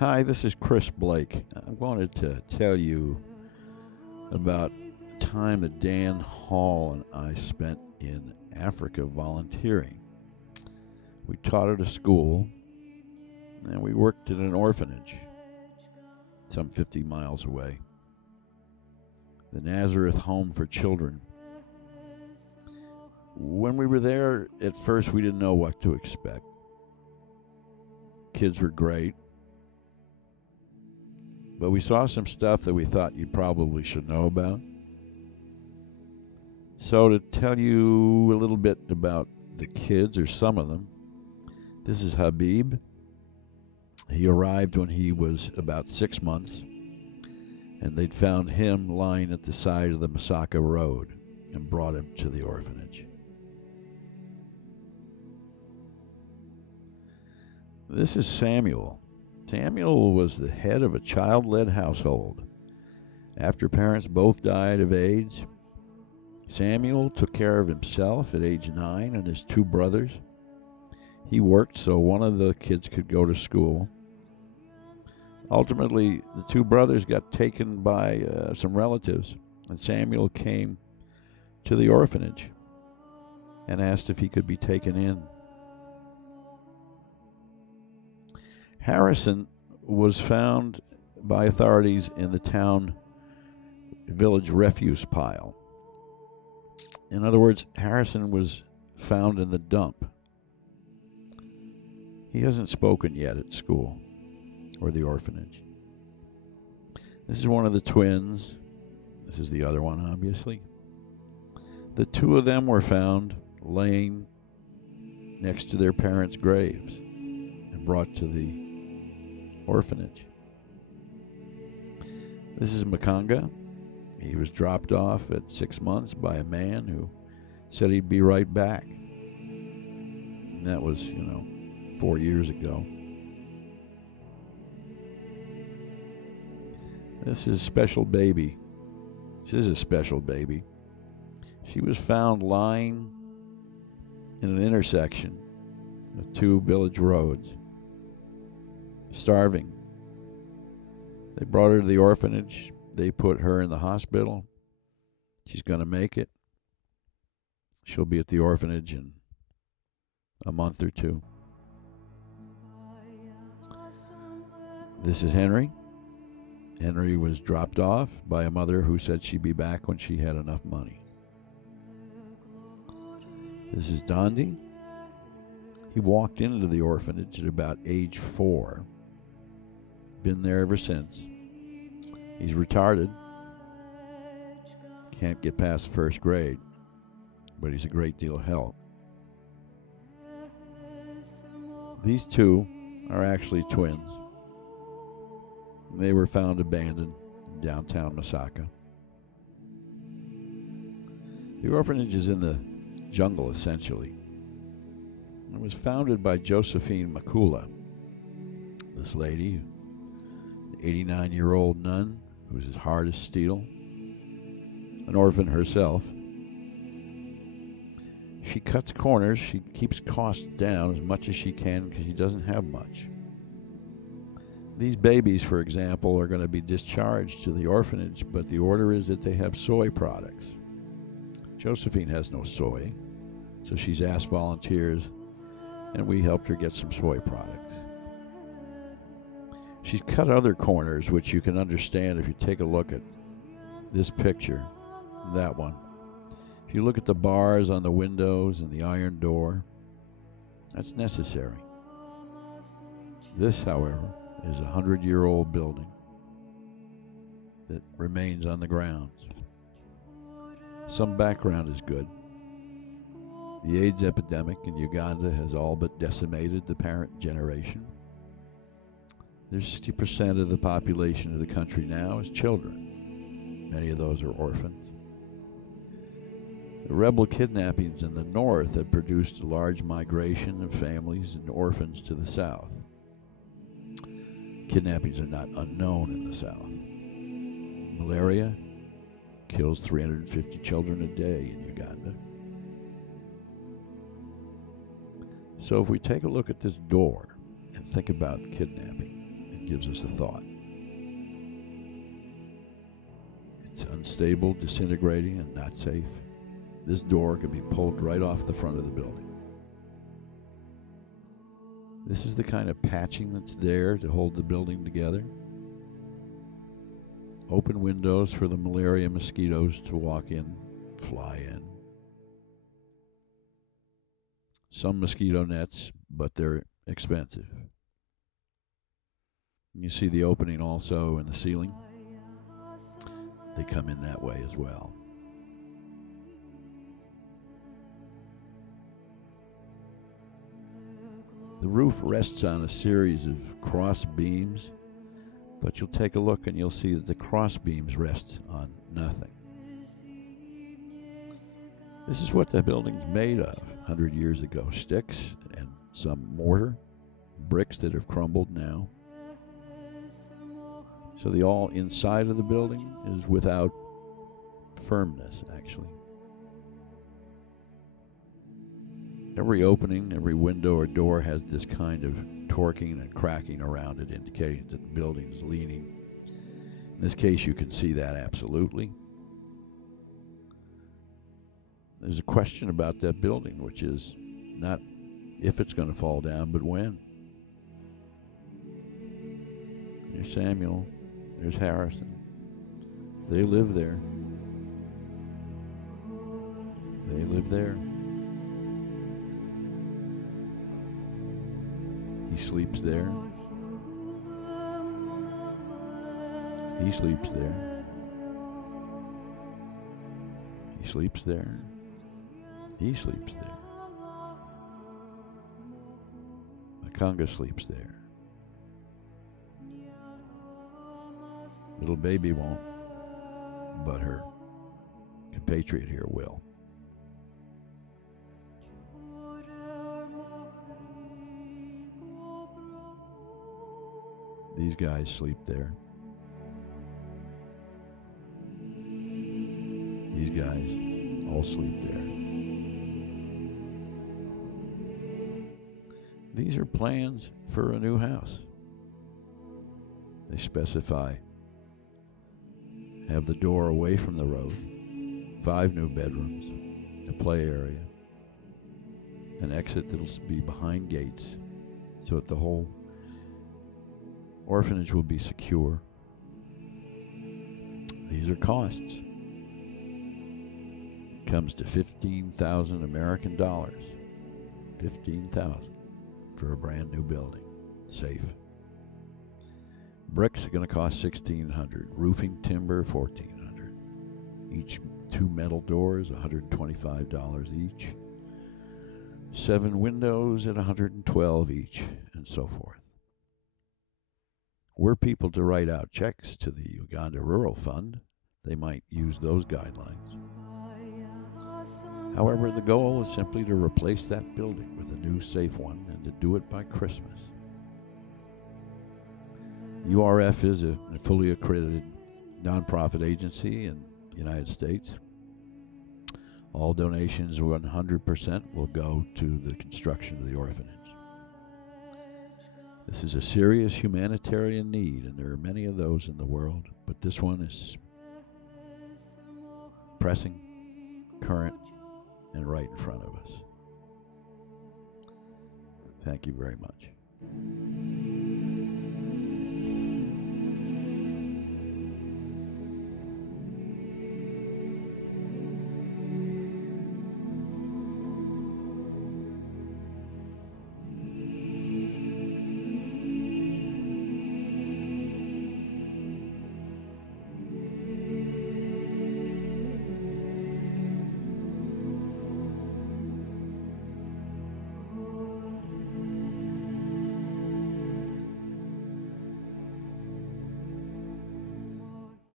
Hi, this is Chris Blake. I wanted to tell you about the time that Dan Hall and I spent in Africa volunteering. We taught at a school and we worked in an orphanage some 50 miles away, the Nazareth Home for Children. When we were there, at first we didn't know what to expect. Kids were great, but we saw some stuff that we thought you probably should know about. So, to tell you a little bit about the kids, or some of them, this is Habib. He arrived when he was about 6 months, and they'd found him lying at the side of the Masaka Road and brought him to the orphanage. This is Samuel. Samuel was the head of a child-led household. After parents both died of AIDS, Samuel took care of himself at age 9 and his two brothers. He worked so one of the kids could go to school. Ultimately, the two brothers got taken by some relatives, and Samuel came to the orphanage and asked if he could be taken in. Harrison was found by authorities in the town village refuse pile. In other words, Harrison was found in the dump. He hasn't spoken yet at school or the orphanage. This is one of the twins. This is the other one, obviously. The two of them were found laying next to their parents' graves and brought to the orphanage. This is Makanga. He was dropped off at 6 months by a man who said he'd be right back. And that was, 4 years ago. This is Special Baby. This is a special baby. She was found lying in an intersection of two village roads, starving. They brought her to the orphanage. They put her in the hospital. She's going to make it. She'll be at the orphanage in a month or two. This is Henry. Henry was dropped off by a mother who said she'd be back when she had enough money. This is Dondi. He walked into the orphanage at about age 4. Been there ever since. He's retarded. Can't get past first grade, but he's a great deal of help. These two are actually twins. They were found abandoned in downtown Masaka. The orphanage is in the jungle, essentially. It was founded by Josephine Makula, this lady, an 89-year-old nun who's as hard as steel, an orphan herself. She cuts corners. She keeps costs down as much as she can because she doesn't have much. These babies, for example, are going to be discharged to the orphanage, but the order is that they have soy products. Josephine has no soy, so she's asked volunteers, and we helped her get some soy products. She's cut other corners, which you can understand if you take a look at this picture, that one. If you look at the bars on the windows and the iron door, that's necessary. This, however, is a 100-year-old building that remains on the grounds. Some background is good. The AIDS epidemic in Uganda has all but decimated the parent generation. There's 60% of the population of the country now is children. Many of those are orphans. The rebel kidnappings in the north have produced a large migration of families and orphans to the south. Kidnappings are not unknown in the south. Malaria kills 350 children a day in Uganda. So if we take a look at this door and think about kidnapping, gives us a thought. It's unstable, disintegrating, and not safe. This door can be pulled right off the front of the building. This is the kind of patching that's there to hold the building together. Open windows for the malaria mosquitoes to walk in, fly in. Some mosquito nets, but they're expensive. You see the opening also in the ceiling. They come in that way as well. The roof rests on a series of cross beams, but you'll take a look and you'll see that the cross beams rest on nothing. This is what the building's made of 100 years ago. Sticks and some mortar, bricks that have crumbled now. So the all inside of the building is without firmness, actually. Every opening, every window or door has this kind of torquing and cracking around it, indicating that the building is leaning. In this case, you can see that absolutely. There's a question about that building, which is not if it's going to fall down, but when. There's Samuel. There's Harrison. They live there. They live there. He sleeps there. He sleeps there. He sleeps there. He sleeps there. Makanga sleeps there. Little baby won't, but her compatriot here will. These guys sleep there. These guys all sleep there. These are plans for a new house. They specify have the door away from the road, 5 new bedrooms, a play area, an exit that'll be behind gates so that the whole orphanage will be secure. These are costs. It comes to $15,000 American dollars. $15,000 for a brand new building. Safe. Bricks are going to cost $1,600. Roofing timber, $1,400. Each 2 metal doors, $125 each. 7 windows at $112 each, and so forth. Were people to write out checks to the Uganda Rural Fund, they might use those guidelines. However, the goal is simply to replace that building with a new safe one and to do it by Christmas. URF is a fully accredited nonprofit agency in the United States. All donations, 100%, will go to the construction of the orphanage. This is a serious humanitarian need, and there are many of those in the world, but this one is pressing, current, and right in front of us. Thank you very much.